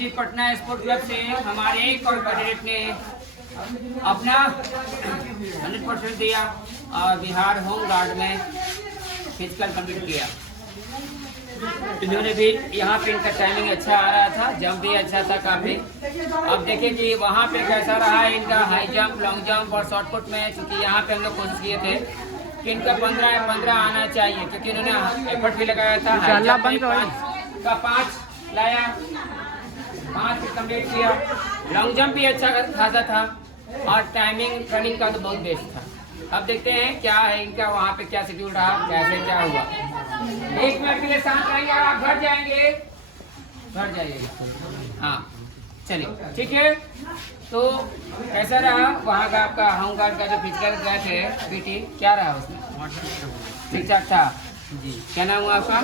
जी Patna sport club से हमारे एक और कैंडिडेट ने अपना 100% दिया और बिहार होम गार्ड में फिजिकल कंप्लीट किया। इन्होंने भी यहाँ पे इनका टाइमिंग अच्छा आ रहा था, जंप भी अच्छा था काफ़ी। अब देखिए कि वहाँ पे कैसा रहा है इनका हाई जंप, लॉन्ग जंप और शॉर्टपुट में, क्योंकि यहाँ पे हम लोग कोशिश किए थे कि इनका 15 आना चाहिए, क्योंकि इन्होंने एफर्ट भी लगाया था। हाई जंप में 5 लाया, 5 कंप्लीट किया। लॉन्ग जंप भी अच्छा खासा था और टाइमिंग रनिंग का तो बहुत बेस्ट था। अब देखते हैं क्या है इनका वहाँ पे क्या शेड्यूल रहा, कैसे क्या हुआ। 1 मिनट के लिए शांत रहिए, आप घर जाएंगे, घर जाइएगा। हाँ चलिए ठीक है। तो कैसा रहा वहाँ का आपका होम गार्ड का जो फिजिकल गए थे पीटी, क्या रहा उसमें? ठीक ठाक था जी। क्या नाम हुआ आपका?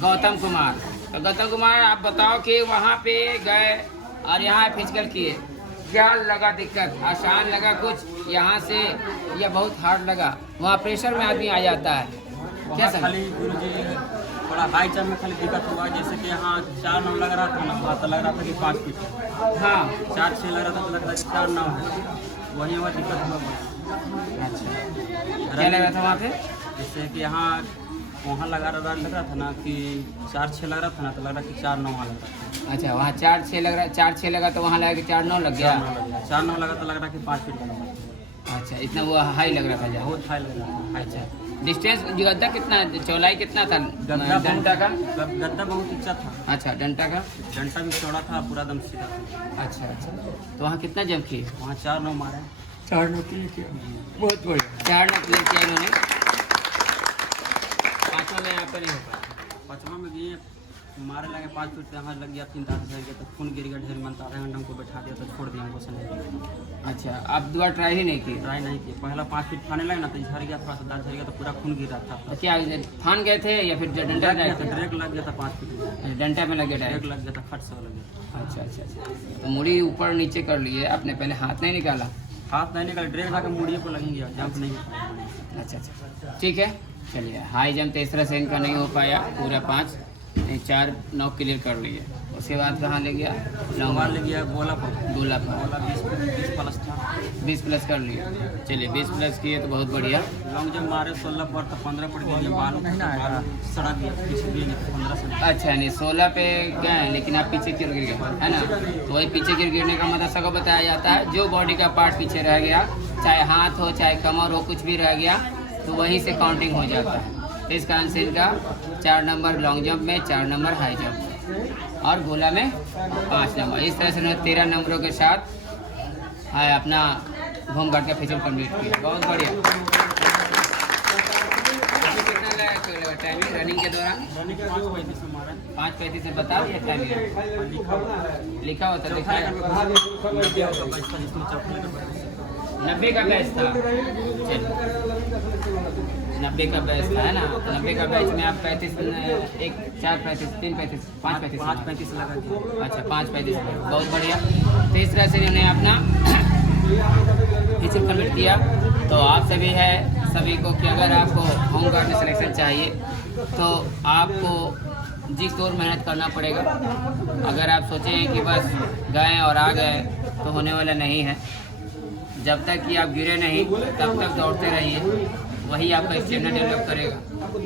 गौतम कुमार। तो गौतम कुमार आप बताओ कि वहाँ पे गए और यहाँ फिजिकल किए, क्या लगा दिक्कत? आसान लगा कुछ यहाँ से या बहुत हार्ड लगा? वहाँ प्रेशर में आदमी आ जाता है, क्या सर? खाली गुरुजी थोड़ा हाई जंप में खाली दिक्कत हुआ, जैसे कि यहाँ 4 9 लग रहा था ना, तो लग रहा था कि 5 फीट। हाँ 4 6 लग रहा था तो लग रहा था कि 4 9 है, वहीं हुआ दिक्कत हुआ। अच्छा क्या लगा था वहाँ पे? जैसे कि यहाँ वहाँ लग रहा था ना कि 4 6 लग रहा था ना, तो लग रहा कि 4 9 वहाँ लग रहा था। अच्छा वहाँ 4 6 लग रहा, 4 6 लगा तो वहाँ लगा कि 4 9 लग गया। 4 9 लगा तो लग रहा कि 5 फीट लगा। अच्छा इतना वो हाई लग रहा था जा? बहुत हाई लग रहा था। अच्छा डिस्टेंस गद्दा कितना, चौड़ाई कितना था गद्दा डंडा का? गद्दा बहुत ऊंचा था। अच्छा डंडा का? डंडा भी चौड़ा था, पूरा दम सीधा था। अच्छा अच्छा तो वहाँ कितना जंप किए? वहाँ 4 9 मारे। 4 9 क्लियर किया, बहुत बढ़िया। 4 9 क्लियर किया इन्होंने। 5वां में यहाँ पर नहीं हो पाया। 5वां में गए मारे लगे 5 फीट से, यहाँ लग गया 3 दांत झड़ गया, तो खून गिर गया ढेर मन। आधा घंटा हमको बैठा दिया तो छोड़ दिया हमको सने। अच्छा आप दोबारा ट्राई ही नहीं किए? ट्राई नहीं किया, पहला 5 फीट खाने लगे ना तो झड़ गया, थोड़ा सा दांत झड़ गया तो पूरा खून गिर रहा था। तो क्या फान गए थे या फिर डंडा डायरेक्ट लग गया था 5 फीट में। डंडा में लगे डायरेक्ट डायरेक्ट? लग गया था, फट से लग गया। अच्छा अच्छा अच्छा तो मुड़ी ऊपर नीचे कर लिए आपने, पहले हाथ नहीं निकाला? हाथ नहीं निकला, डायरेक्ट जाकर मुड़िए पर लग गया, जंप नहीं। अच्छा अच्छा ठीक है चलिए। हाई जंप तो इस तरह से इनका नहीं हो पाया, पूरा 5 नहीं 4 9 क्लियर कर लिए। उसके बाद कहाँ ले गया? लॉन्ग ले गया गोला पर। गोला पर गोला 20 प्लस था। 20 प्लस कर लिए। चलिए 20 प्लस किए तो बहुत बढ़िया। लॉन्ग जब मारे 16 पर तो 15 पड़ गया, बाल सड़क गया, पीछे गिर गया 15 से। अच्छा नहीं 16 पे गए हैं लेकिन आप पीछे गिर गए है ना, तो वही पीछे गिरने का मतलब सबको बताया जाता है, जो बॉडी का पार्ट पीछे रह गया, चाहे हाथ हो चाहे कमर हो, कुछ भी रह गया तो वहीं से काउंटिंग हो जाता है। तो इस कारण से इनका 4 नंबर लॉन्ग जंप में, 4 नंबर हाई जंप और गोला में 5 नंबर। इस तरह से 13 नंबरों के साथ अपना होम गार्ड का फिजिकल कंप्लीट किया, बहुत बढ़िया। कितना लगा टाइमिंग रनिंग के दौरान? 5:35 से बता दिया टाइमिंग लिखा हुआ था, दिखाया 90 का बैच था। चलिए 90 का बैच था है ना, 90 का बैच में आप 35 1 4 35 3 35 5 35 लगा दिया। अच्छा 5 35 बहुत बढ़िया। तो इस तरह से इन्होंने अपना फिजिकल कंप्लीट किया। तो आप सभी है सभी को कि अगर आपको होम गार्ड में सिलेक्शन चाहिए तो आपको जी तोड़ मेहनत करना पड़ेगा। अगर आप सोचें कि बस गए और आ गए तो होने वाला नहीं है। जब तक कि आप गिरे नहीं तब तक दौड़ते रहिए, वही आपका स्टेमिना डेवलप करेगा।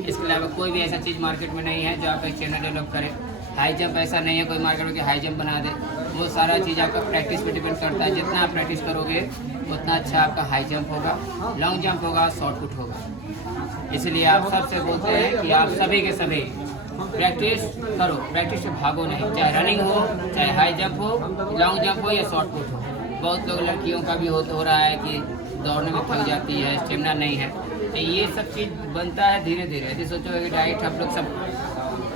इसके अलावा कोई भी ऐसा चीज़ मार्केट में नहीं है जो आपका स्टेमिना डेवलप करे। हाई जंप ऐसा नहीं है कोई मार्केट में कि हाई जंप बना दे, वो सारा चीज़ आपका प्रैक्टिस पे डिपेंड करता है। जितना आप प्रैक्टिस करोगे उतना अच्छा आपका हाई जंप होगा, लॉन्ग जंप होगा, शॉर्ट पुट होगा। इसलिए आप सबसे बोलते हैं कि आप सभी के सभी प्रैक्टिस करो, प्रैक्टिस से भागो नहीं, चाहे रनिंग हो, चाहे हाई जंप हो, लॉन्ग जंप हो या शॉर्ट पुट हो। बहुत लोग लड़कियों का भी हो रहा है कि दौड़ने में थक जाती है, स्टेमिना नहीं है, तो ये सब चीज़ बनता है धीरे धीरे। यदि सोचोगे कि डाइट आप लोग सब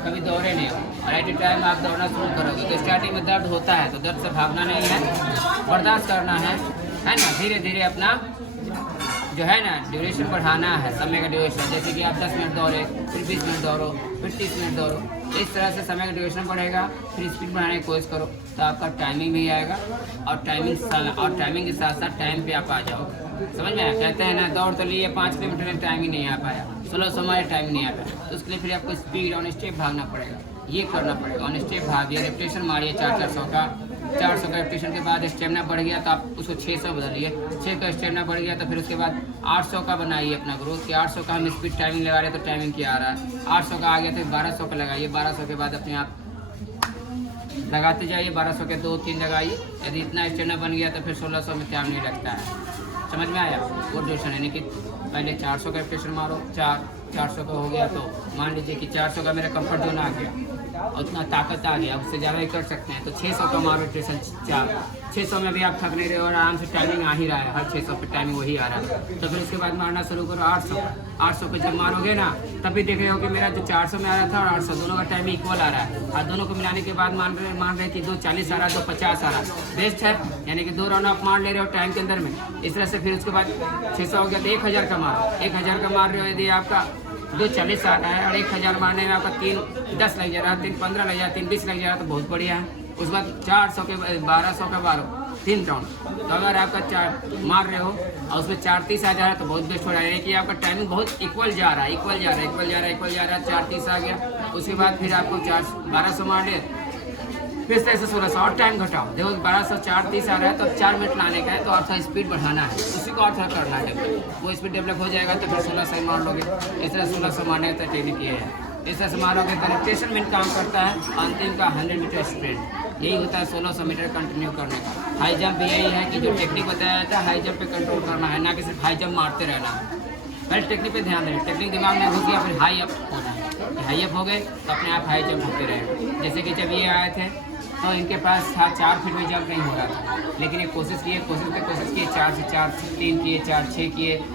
कभी दौड़े नहीं हो और एट ए टाइम आप दौड़ना शुरू करोगे तो स्टार्टिंग में दर्द होता है, तो दर्द से भागना नहीं है, बर्दाश्त करना है ना। धीरे धीरे अपना जो है ना ड्यूरेशन बढ़ाना है, समय का ड्यूरेशन। जैसे कि आप 10 मिनट दौड़े, फिर 20 मिनट दौड़ो, फिर 30 मिनट दौड़ो, इस तरह से समय का ड्यूरेशन बढ़ेगा। फिर स्पीड बढ़ाने की कोशिश करो तो आपका टाइमिंग भी आएगा और टाइमिंग के साथ साथ टाइम पे आप आ जाओगे। समझ में आया? कहते हैं ना दौड़ तो लिए 5 किलोमीटर में टाइम ही नहीं आ पाया, 1600 हमारे टाइम नहीं आ पाया, तो उसके लिए फिर आपको स्पीड ऑन स्टेप भागना पड़ेगा। ये करना पड़ेगा। ऑन स्टेप भागिए, रेपिटेशन मारिए 400 का। 400 का रेपिटेशन के बाद स्टेमिना बढ़ गया तो आप उसको 600 बदलिए। 6 का स्टेमिना बढ़ गया तो फिर उसके बाद 800 का बनाइए अपना ग्रोथ कि 800 का हम स्पीड टाइमिंग लगा रहे हैं तो टाइमिंग क्या आ रहा है। 800 का आ गया तो 1200 का लगाइए। 1200 के बाद अपने आप लगाते जाइए। 1200 के 2-3 लगाइए। यदि इतना स्टेमिना बन गया तो फिर 1600 में टाइम नहीं लगता है। समझ में आया? वो ड्यूरेशन यानी कि पहले 400 का रेपिटेशन मारो। 400 का हो गया तो मान लीजिए कि 400 का मेरा कंफर्ट जोन आ गया, उतना ताकत आ गया, उससे ज़्यादा ही कर सकते हैं तो 600 का मारो रेपिटेशन। 600 में भी आप थक नहीं रहे और आराम से टाइमिंग आ ही रहा है। हर 600 पे टाइमिंग वही आ रहा है। तो फिर उसके बाद मारना शुरू करो 800। 800 पे जब मारोगे ना तभी देख रहे हो कि मेरा जो 400 में आ रहा था और 800 दोनों का टाइमिंग इक्वल आ रहा है। और दोनों को मिलाने के बाद मान रहे कि 240 आ रहा है, 250 आ रहा है। बेस्ट है, यानी कि 2 राउंड आप मार ले रहे हो टाइम के अंदर में। इस तरह से फिर उसके बाद 600 हो गया तो 1000 का मारो। 1000 का मार रहे हो यदि आपका 240 आ रहा है और 1000 मारने में आपका 3-10 लग जा रहा है, 3-15 लग जा रहा है, 3-20 लग जा रहा है तो बहुत बढ़िया है। उसके बाद 400 के 1200 का मारो 3 राउंड। तो अगर आपका 4 मार रहे हो और उसमें 4-30 आ जा रहा है तो बहुत बेस्ट हो रहा है, यानी कि आपका टाइमिंग बहुत इक्वल जा रहा है, इक्वल जा रहा है, इक्वल जा रहा है, इक्वल जा रहा है। 4-30 आ गया, उसके बाद फिर आपको 1200 मार ले, फिर से 1600 और टाइम घटाओ। देखो 1200 4-30 आ रहा है तो 4 मिनट लाने का है तो और थोड़ा स्पीड बढ़ाना है, उसी को और थोड़ा करना है डेवलप। वो स्पीड डेवलप हो जाएगा तो फिर 1600 मार लोगे। इस तरह 1600 मारने का टेक्निक ये है। इस तरह से मारोगे तो रेपिटेशन में काम करता है। अंतिम का 100 मीटर स्प्रिंट यही होता है 1600 मीटर कंटिन्यू करने का। हाई जंप भी यही है कि जो टेक्निक बताया जाता है हाई जंप पे कंट्रोल करना है, ना कि सिर्फ हाई जंप मारते रहना है। पहले टेक्निक पे ध्यान दें, टेक्निक दिमाग में घुस गया फिर हाई अप होना है। हाई अप हो गए तो अपने आप हाई जंप होते रहे। जैसे कि जब ये आए थे तो इनके पास था 4 फीट में जंप नहीं हो रहा था, लेकिन ये कोशिश किए 4 से 4 3 किए, 4 6 किए,